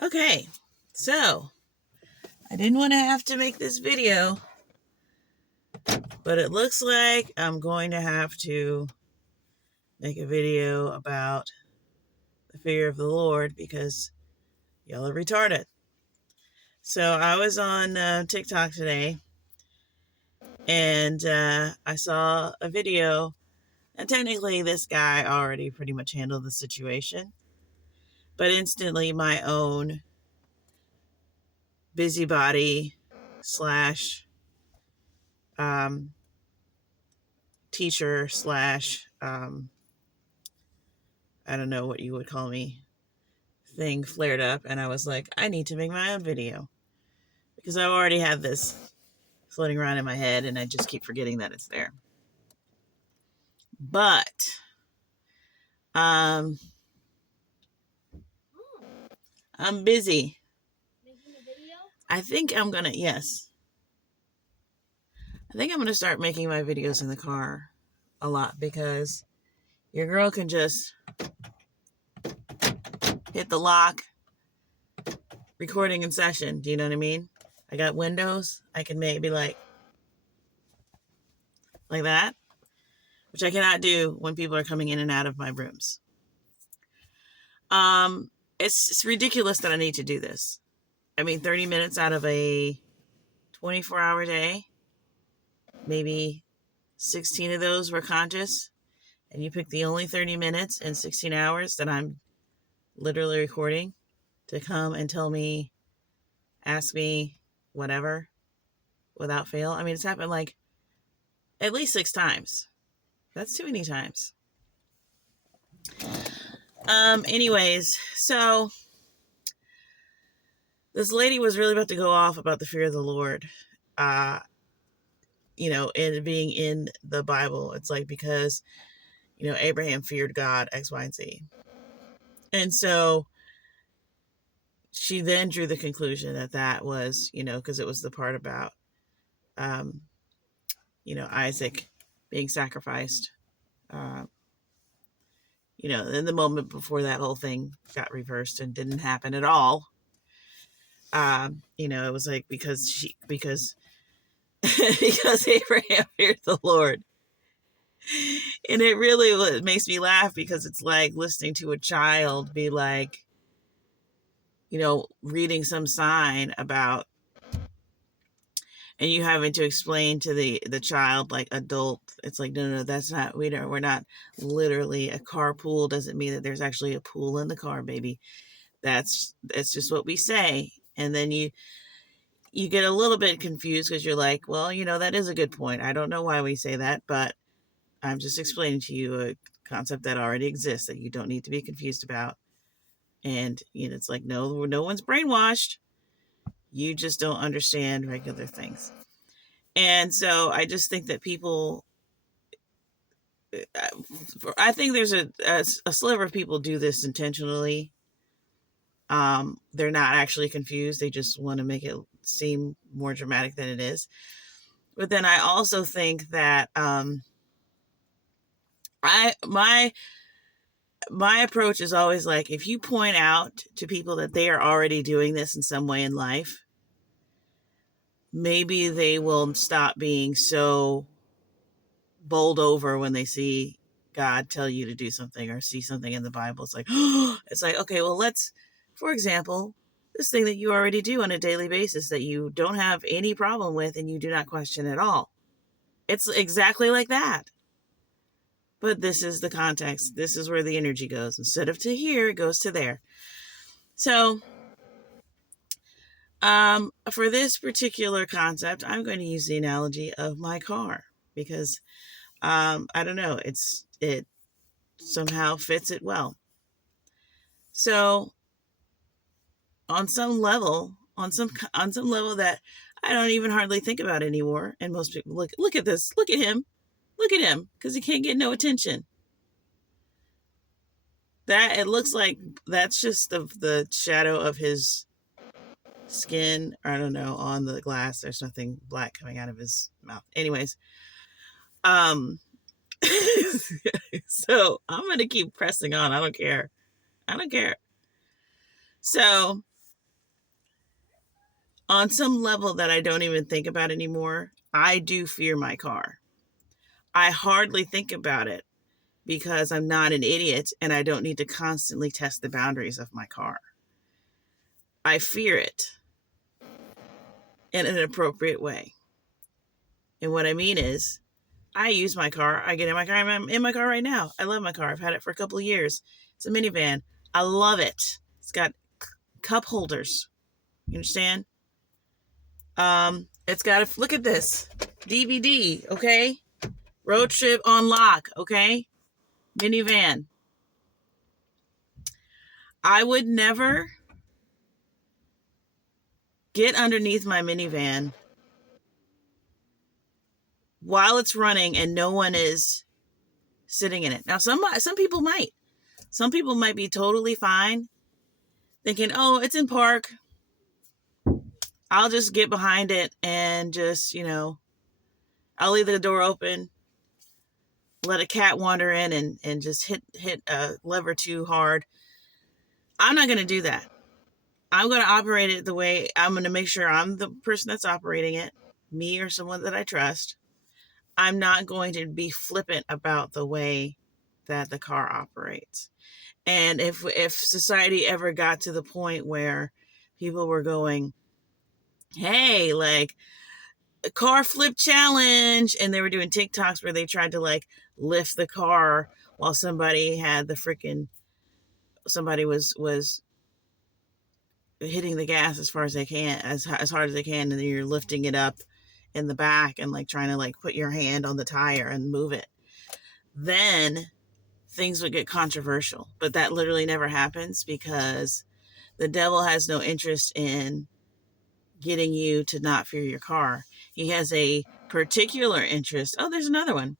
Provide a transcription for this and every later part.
Okay, so I didn't want to have to make this video, but it looks like I'm going to have to make a video about the fear of the Lord because y'all are retarded. So I was on TikTok today and I saw a video, and technically this guy already pretty much handled the situation, but instantly my own busybody slash teacher slash I don't know what you would call me thing flared up, and I was like, I need to make my own video because I've already had this floating around in my head and I just keep forgetting that it's there. But I'm busy. Making a video? I think I'm gonna start making my videos in the car a lot because your girl can just hit the lock, recording in session. Do you know what I mean? I got windows. I can maybe like that, which I cannot do when people are coming in and out of my rooms. It's ridiculous that I need to do this. I mean, 30 minutes out of a 24-hour day, maybe 16 of those were conscious, and you pick the only 30 minutes and 16 hours that I'm literally recording to come and tell me, ask me, whatever, without fail. I mean, it's happened like at least 6 times. That's too many times. Anyways, so this lady was really about to go off about the fear of the Lord. It being in the Bible. It's like because, Abraham feared God, X, Y, and Z. And so she then drew the conclusion that was, because it was the part about, Isaac being sacrificed. In the moment before that whole thing got reversed and didn't happen at all. It was like because because Abraham feared the Lord. And it really makes me laugh because it's like listening to a child be like, reading some sign about, and you having to explain to the child like adult. It's like, no, that's not, we're not literally, a carpool doesn't mean that there's actually a pool in the car, baby. That's just what we say. And then you get a little bit confused because you're like, well, that is a good point. I don't know why we say that, but I'm just explaining to you a concept that already exists that you don't need to be confused about. And, it's like, no one's brainwashed. You just don't understand regular things. And so I just think that people, I think there's a sliver of people do this intentionally. They're not actually confused. They just want to make it seem more dramatic than it is. But then I also think that my approach is always like, if you point out to people that they are already doing this in some way in life, maybe they will stop being so bowled over when they see God tell you to do something or see something in the Bible. It's like, okay, well, for example, this thing that you already do on a daily basis that you don't have any problem with and you do not question at all. It's exactly like that. But this is the context. This is where the energy goes. Instead of to here, it goes to there. So, for this particular concept, I'm going to use the analogy of my car because, I don't know, it somehow fits it well. So, on some level that I don't even hardly think about anymore, and most people look at this, look at him, because he can't get no attention. That it looks like that's just the shadow of his skin. I don't know, on the glass. There's nothing black coming out of his mouth. Anyways, so I'm gonna keep pressing on. I don't care. So on some level that I don't even think about anymore, I do fear my car. I hardly think about it because I'm not an idiot and I don't need to constantly test the boundaries of my car. I fear it in an appropriate way. And what I mean is, I use my car. I get in my car. I'm in my car right now. I love my car. I've had it for a couple of years. It's a minivan. I love it. It's got cup holders. You understand? It's got a, look at this. DVD, okay? Road trip on lock, okay? Minivan. I would never get underneath my minivan while it's running and no one is sitting in it. Now, some people might. Some people might be totally fine thinking, oh, it's in park. I'll just get behind it and just, I'll leave the door open, let a cat wander in and just hit a lever too hard. I'm not going to do that. I'm going to operate it the way I'm going to make sure I'm the person that's operating it, me or someone that I trust. I'm not going to be flippant about the way that the car operates. And if society ever got to the point where people were going, hey, like a car flip challenge, and they were doing TikToks where they tried to like lift the car while somebody had somebody was hitting the gas as far as they can, as hard as they can, and then you're lifting it up in the back and like trying to like put your hand on the tire and move it. Then things would get controversial, but that literally never happens because the devil has no interest in getting you to not fear your car. He has a particular interest. Oh, there's another one.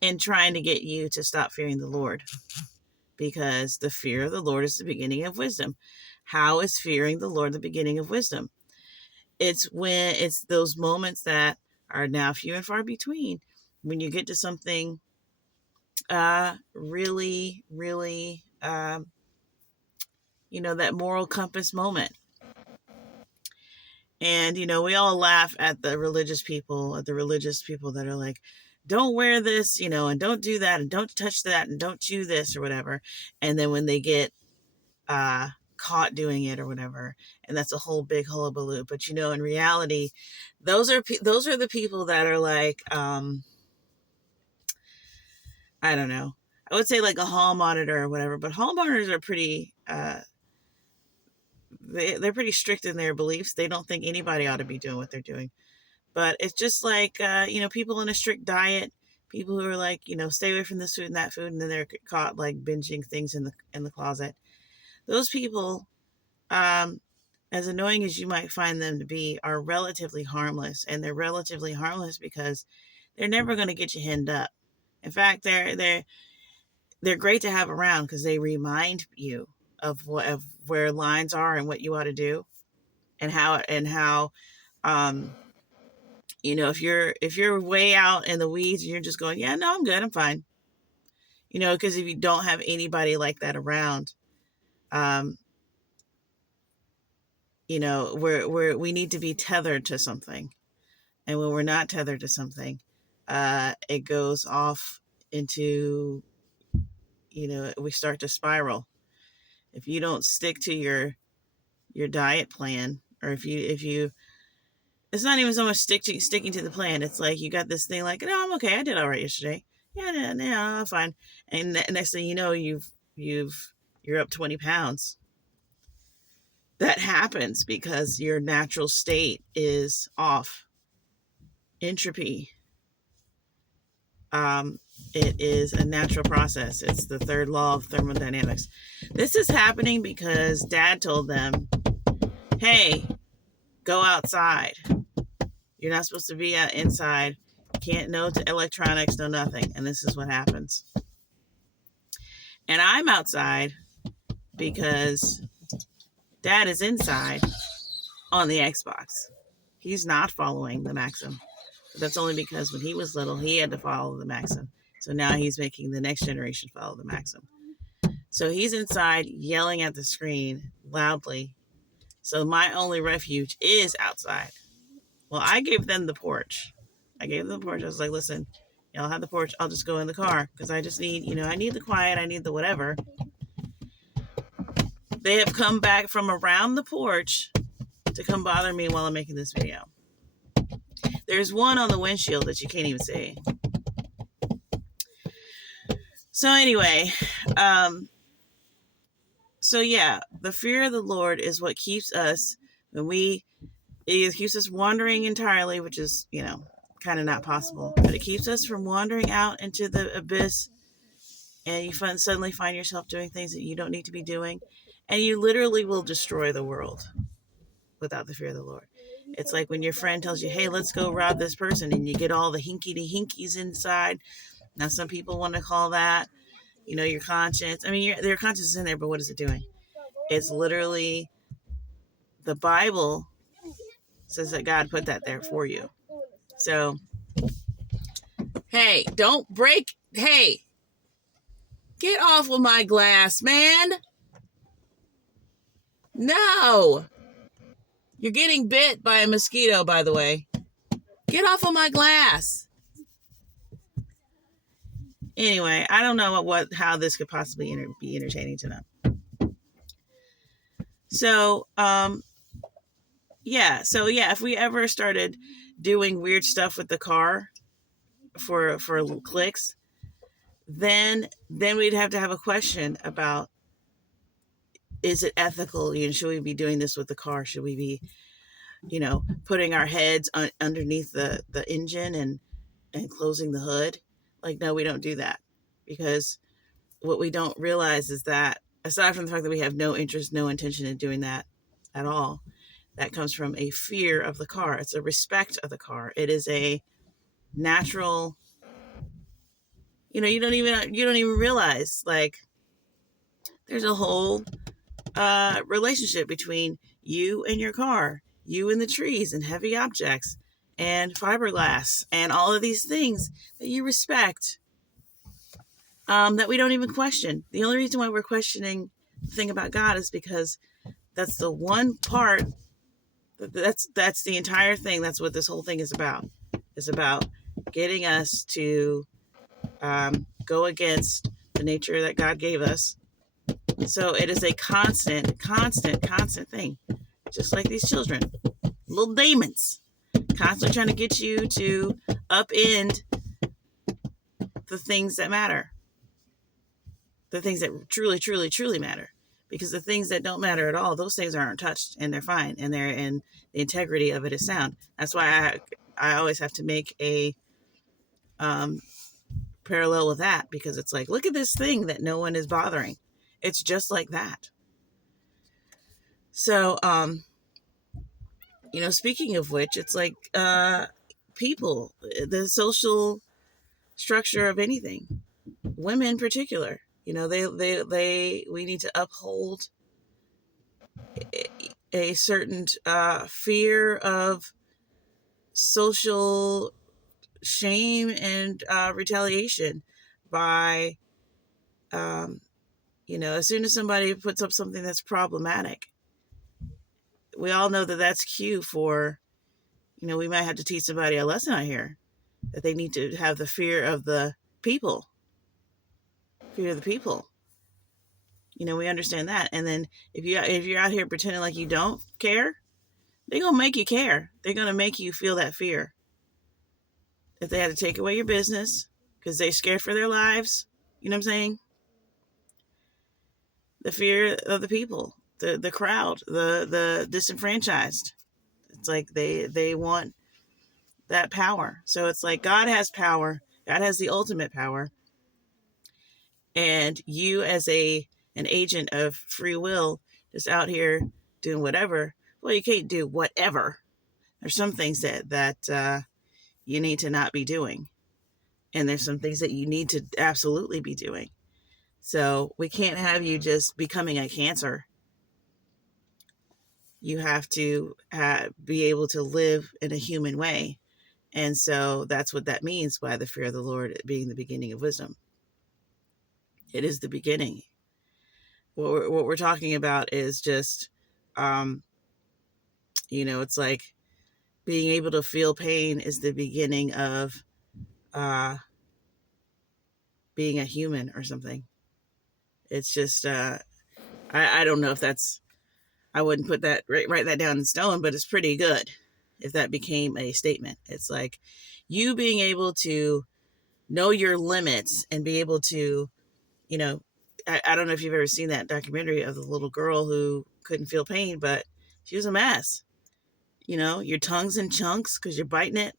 In trying to get you to stop fearing the Lord, because the fear of the Lord is the beginning of wisdom. How is fearing the Lord the beginning of wisdom? It's those moments that are now few and far between when you get to something really, really, that moral compass moment. And, we all laugh at the religious people that are like, don't wear this, and don't do that, and don't touch that, and don't chew this or whatever. And then when they get caught doing it or whatever, and that's a whole big hullabaloo. But, in reality, those are the people that are like, I don't know. I would say like a hall monitor or whatever, but hall monitors are pretty, they're pretty strict in their beliefs. They don't think anybody ought to be doing what they're doing. But it's just like, people on a strict diet, people who are like, stay away from this food and that food, and then they're caught like binging things in the closet. Those people, as annoying as you might find them to be, are relatively harmless. And they're relatively harmless because they're never going to get you hemmed up. In fact, they're great to have around because they remind you of where lines are and what you ought to do, and how if you're way out in the weeds and you're just going, yeah, no, I'm good, I'm fine. Because if you don't have anybody like that around, we need to be tethered to something. And when we're not tethered to something, it goes off into, we start to spiral. If you don't stick to your diet plan, or if you it's not even so much sticking to the plan. It's like you got this thing like, no, I'm okay. I did all right yesterday. Yeah, I'm fine. And next thing you know, you're up 20 pounds. That happens because your natural state is off. Entropy. It is a natural process. It's the third law of thermodynamics. This is happening because Dad told them, hey, go outside. You're not supposed to be inside. Can't, no to electronics, no nothing. And this is what happens. And I'm outside because Dad is inside on the Xbox. He's not following the maxim. But that's only because when he was little, he had to follow the maxim. So now he's making the next generation follow the maxim. So he's inside yelling at the screen loudly, So my only refuge is outside. Well, I gave them the porch. I gave them the porch. I was like, listen, y'all have the porch. I'll just go in the car because I just need, I need the quiet. I need the whatever. They have come back from around the porch to come bother me while I'm making this video. There's one on the windshield that you can't even see. So anyway, so yeah, the fear of the Lord is what keeps us it keeps us wandering entirely, which is, kind of not possible, but it keeps us from wandering out into the abyss, and you suddenly find yourself doing things that you don't need to be doing, and you literally will destroy the world without the fear of the Lord. It's like when your friend tells you, hey, let's go rob this person, and you get all the hinky-hinkies inside. Now, some people want to call that, your conscience. I mean, their conscience is in there, but what is it doing? It's literally, the Bible says that God put that there for you. So, hey, don't break. Hey, get off of my glass, man. No. You're getting bit by a mosquito, by the way. Get off of my glass. Anyway, I don't know how this could possibly be entertaining to them. So, if we ever started doing weird stuff with the car for clicks, then we'd have to have a question about, is it ethical? Should we be doing this with the car? Should we be, putting our heads underneath the engine and closing the hood? Like, no, we don't do that, because what we don't realize is that, aside from the fact that we have no interest, no intention in doing that at all, that comes from a fear of the car. It's a respect of the car. It is a natural, you don't even realize, like, there's a whole relationship between you and your car, you and the trees and heavy objects and fiberglass and all of these things that you respect, that we don't even question. The only reason why we're questioning the thing about God is because that's the one part, that's the entire thing. That's what this whole thing is about. It's about getting us to go against the nature that God gave us. So it is a constant thing. Just like these children, little demons, constantly trying to get you to upend the things that matter. The things that truly matter. Because the things that don't matter at all, those things aren't touched, and they're fine, and the integrity of it is sound. That's why I always have to make a parallel with that, because it's like, look at this thing that no one is bothering. It's just like that. So, speaking of which, it's like people, the social structure of anything, women in particular, we need to uphold a certain fear of social shame and retaliation by, as soon as somebody puts up something that's problematic, we all know that that's cue for, we might have to teach somebody a lesson out here, that they need to have the fear of the people. Fear of the people. We understand that. And then if you're out here pretending like you don't care, they're going to make you care. They're going to make you feel that fear. If they had to take away your business because they're scared for their lives, you know what I'm saying? The fear of the people, the crowd, the disenfranchised. It's like they want that power. So it's like God has power. God has the ultimate power. And you, as an agent of free will, just out here doing whatever. Well, you can't do whatever. There's some things that you need to not be doing. And there's some things that you need to absolutely be doing. So we can't have you just becoming a cancer. You have to be able to live in a human way. And so that's what that means by the fear of the Lord being the beginning of wisdom. It is the beginning. What we're talking about is just It's like being able to feel pain is the beginning of uh, being a human or something. It's just, I don't know if that's, I wouldn't put that, write that down in stone, but it's pretty good if that became a statement. It's like you being able to know your limits and be able to, you know, I don't know if you've ever seen that documentary of the little girl who couldn't feel pain, but she was a mess. Your tongue's in chunks because you're biting it.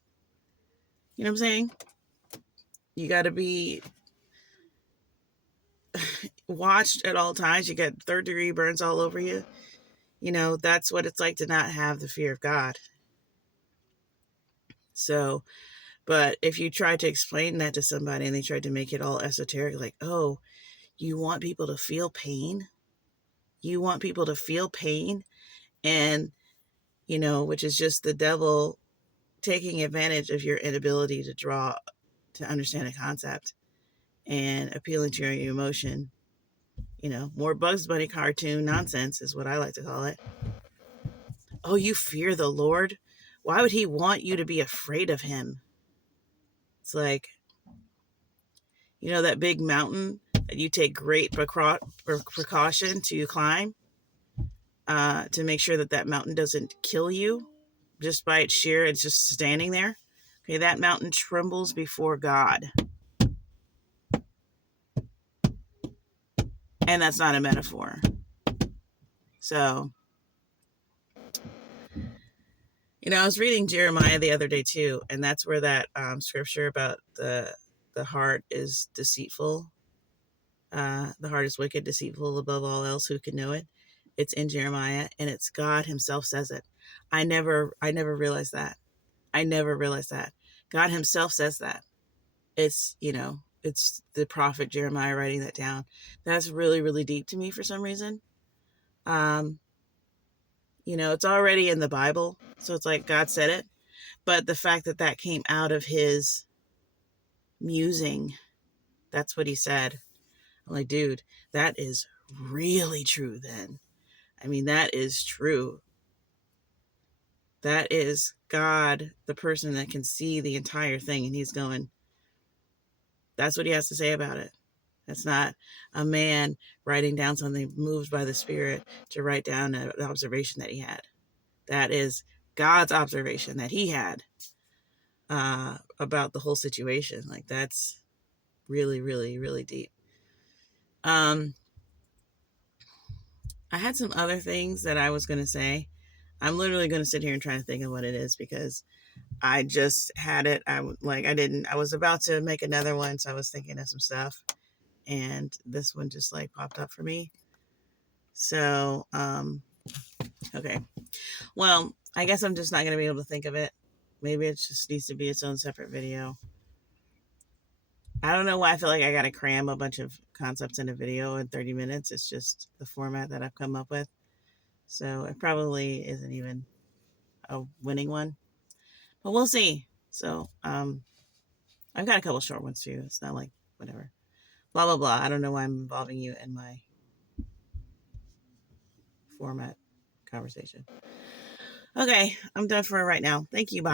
You know what I'm saying? You got to be watched at all times. You got third-degree burns all over you. That's what it's like to not have the fear of God. So, but if you try to explain that to somebody and they try to make it all esoteric, like, oh, you want people to feel pain? You want people to feel pain? And, which is just the devil taking advantage of your inability to understand a concept and appealing to your emotion. More Bugs Bunny cartoon nonsense is what I like to call it. Oh, you fear the Lord? Why would he want you to be afraid of him? It's like, that big mountain that you take great precaution to climb to make sure that mountain doesn't kill you just by it's just standing there. Okay, that mountain trembles before God. And that's not a metaphor. So, I was reading Jeremiah the other day too, and that's where that scripture about the heart is deceitful. The heart is wicked, deceitful above all else. Who can know it? It's in Jeremiah, and it's God Himself says it. I never realized that. I never realized that. God Himself says that. It's it's the prophet Jeremiah writing that down. That's really, really deep to me for some reason. It's already in the Bible, so it's like God said it. But the fact that came out of His musing, that's what He said. I'm like, dude, that is really true then. I mean, that is true. That is God, the person that can see the entire thing, and He's going, that's what He has to say about it. That's not a man writing down something moved by the Spirit to write down an observation that he had. That is God's observation that He had about the whole situation. Like, that's really, really, really deep. I had some other things that I was going to say. I'm literally going to sit here and try to think of what it is because I just had it. I was about to make another one, so I was thinking of some stuff, and this one just like popped up for me. So, okay. Well, I guess I'm just not going to be able to think of it. Maybe it just needs to be its own separate video. I don't know why I feel like I got to cram a bunch of concepts in a video in 30 minutes. It's just the format that I've come up with. So it probably isn't even a winning one, but we'll see. So, I've got a couple short ones too. It's not like whatever, blah, blah, blah. I don't know why I'm involving you in my format conversation. Okay. I'm done for right now. Thank you. Bye.